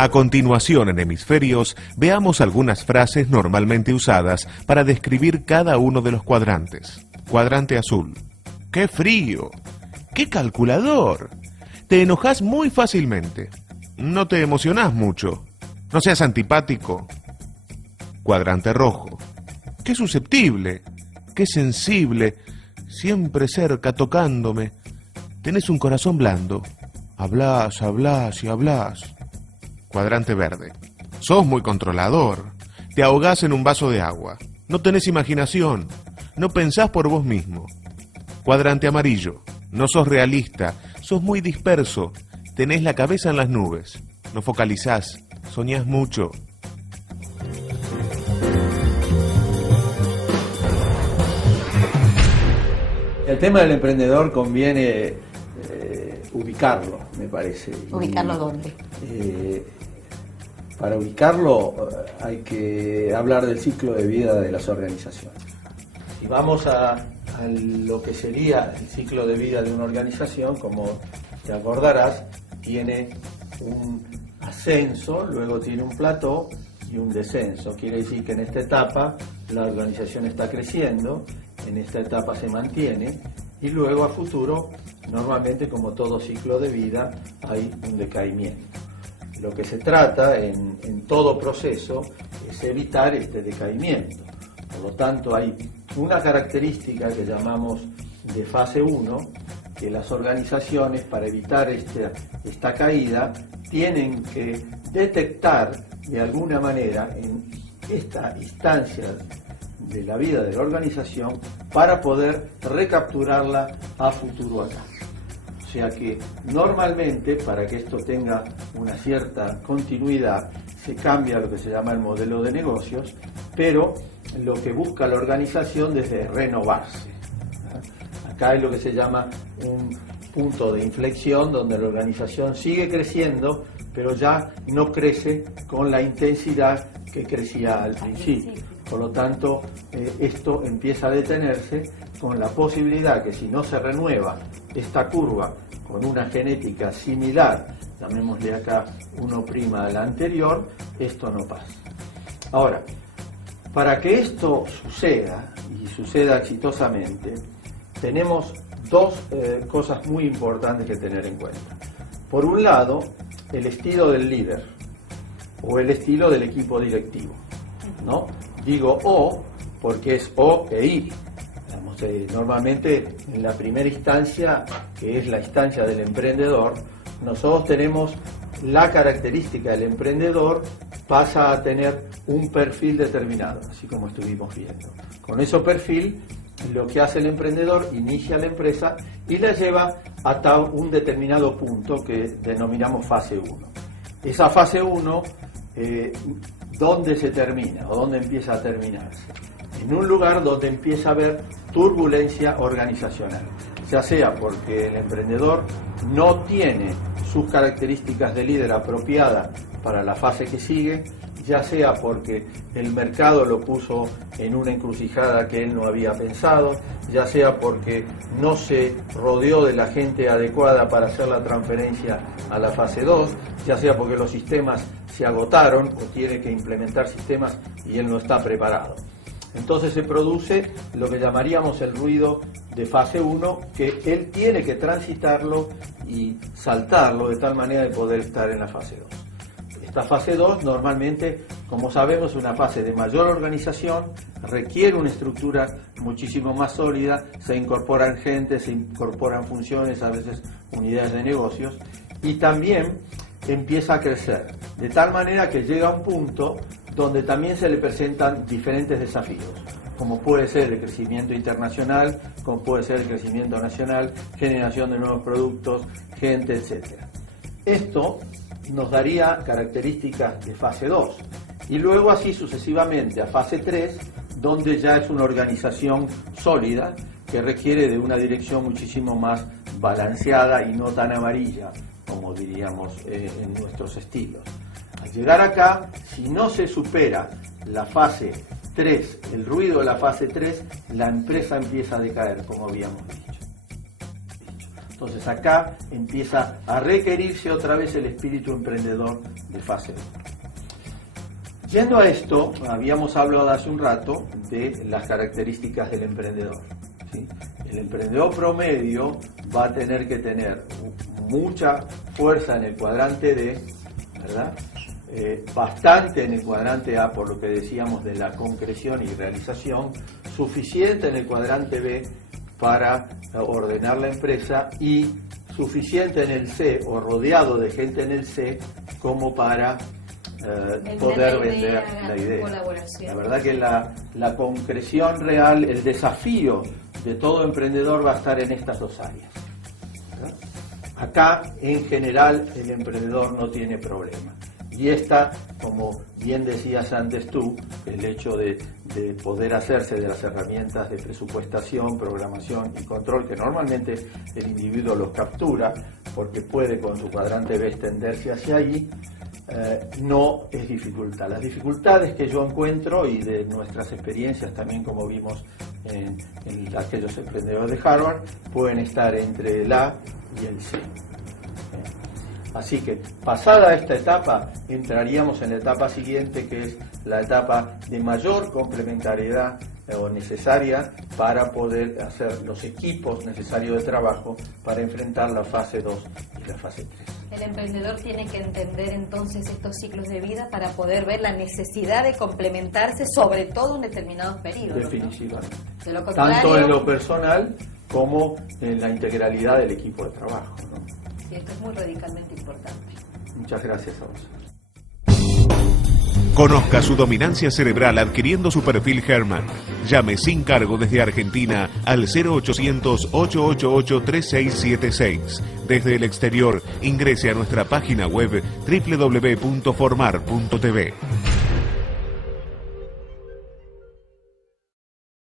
A continuación, en Hemisferios, veamos algunas frases normalmente usadas para describir cada uno de los cuadrantes. Cuadrante azul. ¡Qué frío! ¡Qué calculador! Te enojas muy fácilmente. No te emocionás mucho. No seas antipático. Cuadrante rojo. ¡Qué susceptible! ¡Qué sensible! Siempre cerca, tocándome. Tenés un corazón blando. Hablás, hablás y hablás. Cuadrante verde. Sos muy controlador. Te ahogás en un vaso de agua. No tenés imaginación. No pensás por vos mismo. Cuadrante amarillo. No sos realista. Sos muy disperso. Tenés la cabeza en las nubes. No focalizás. Soñás mucho. El tema del emprendedor conviene ubicarlo, me parece. ¿Ubicarlo dónde? Para ubicarlo hay que hablar del ciclo de vida de las organizaciones. Si vamos a lo que sería el ciclo de vida de una organización, como te acordarás, tiene un ascenso, luego tiene un plató y un descenso. Quiere decir que en esta etapa la organización está creciendo, en esta etapa se mantiene y luego a futuro, normalmente como todo ciclo de vida, hay un decaimiento. Lo que se trata en todo proceso es evitar este decaimiento. Por lo tanto, hay una característica que llamamos de fase 1, que las organizaciones, para evitar esta caída, tienen que detectar de alguna manera en esta instancia de la vida de la organización para poder recapturarla a futuro acá. O sea que normalmente, para que esto tenga una cierta continuidad, se cambia lo que se llama el modelo de negocios, pero lo que busca la organización es renovarse. Acá es lo que se llama un punto de inflexión donde la organización sigue creciendo, pero ya no crece con la intensidad que crecía al principio. Por lo tanto, esto empieza a detenerse con la posibilidad que si no se renueva esta curva con una genética similar, llamémosle acá 1' a la anterior, esto no pasa. Ahora, para que esto suceda, y suceda exitosamente, tenemos dos cosas muy importantes que tener en cuenta. Por un lado, el estilo del líder, o el estilo del equipo directivo, ¿no? Digo O porque es O e I. Normalmente en la primera instancia, que es la instancia del emprendedor, nosotros tenemos la característica del emprendedor, pasa a tener un perfil determinado, así como estuvimos viendo. Con ese perfil, lo que hace el emprendedor, inicia la empresa y la lleva hasta un determinado punto que denominamos fase 1. Esa fase 1, ¿dónde se termina o dónde empieza a terminarse? En un lugar donde empieza a haber turbulencia organizacional, ya sea porque el emprendedor no tiene sus características de líder apropiadas para la fase que sigue, ya sea porque el mercado lo puso en una encrucijada que él no había pensado, ya sea porque no se rodeó de la gente adecuada para hacer la transferencia a la fase 2, ya sea porque los sistemas se agotaron o tiene que implementar sistemas y él no está preparado. Entonces se produce lo que llamaríamos el ruido de fase 1, que él tiene que transitarlo y saltarlo de tal manera de poder estar en la fase 2. Esta fase 2 normalmente, como sabemos, es una fase de mayor organización, requiere una estructura muchísimo más sólida, se incorporan gente, se incorporan funciones, a veces unidades de negocios, y también empieza a crecer, de tal manera que llega a un punto donde también se le presentan diferentes desafíos, como puede ser el crecimiento internacional, como puede ser el crecimiento nacional, generación de nuevos productos, gente, etc. Esto nos daría características de fase 2, y luego así sucesivamente a fase 3, donde ya es una organización sólida que requiere de una dirección muchísimo más balanceada y no tan amarilla, como diríamos en nuestros estilos. Al llegar acá, si no se supera la fase 3, el ruido de la fase 3, la empresa empieza a decaer, como habíamos dicho. Entonces acá empieza a requerirse otra vez el espíritu emprendedor de fase 2. Yendo a esto, habíamos hablado hace un rato de las características del emprendedor, ¿sí? El emprendedor promedio va a tener que tener mucha fuerza en el cuadrante D, ¿verdad? Bastante en el cuadrante A, por lo que decíamos de la concreción y realización, suficiente en el cuadrante B para ordenar la empresa y suficiente en el C o rodeado de gente en el C como para poder vender la idea. La verdad que la concreción real, el desafío de todo emprendedor va a estar en estas dos áreas, ¿verdad? Acá, en general, el emprendedor no tiene problema. Y esta, como bien decías antes tú, el hecho de poder hacerse de las herramientas de presupuestación, programación y control, que normalmente el individuo los captura, porque puede con su cuadrante B extenderse hacia allí, no es dificultad. Las dificultades que yo encuentro y de nuestras experiencias también, como vimos en aquellos emprendedores de Harvard, pueden estar entre el A y el C. Así que, pasada esta etapa, entraríamos en la etapa siguiente, que es la etapa de mayor complementariedad o necesaria para poder hacer los equipos necesarios de trabajo para enfrentar la fase 2 y la fase 3. El emprendedor tiene que entender entonces estos ciclos de vida para poder ver la necesidad de complementarse, sobre todo en determinados periodos. Definitivamente. ¿No? De lo contrario, tanto en lo personal como en la integralidad del equipo de trabajo, ¿no? Sí, esto es muy radicalmente importante. Muchas gracias a vos. Conozca su dominancia cerebral adquiriendo su perfil Hermann. Llame sin cargo desde Argentina al 0800-888-3676. Desde el exterior, ingrese a nuestra página web www.formar.tv.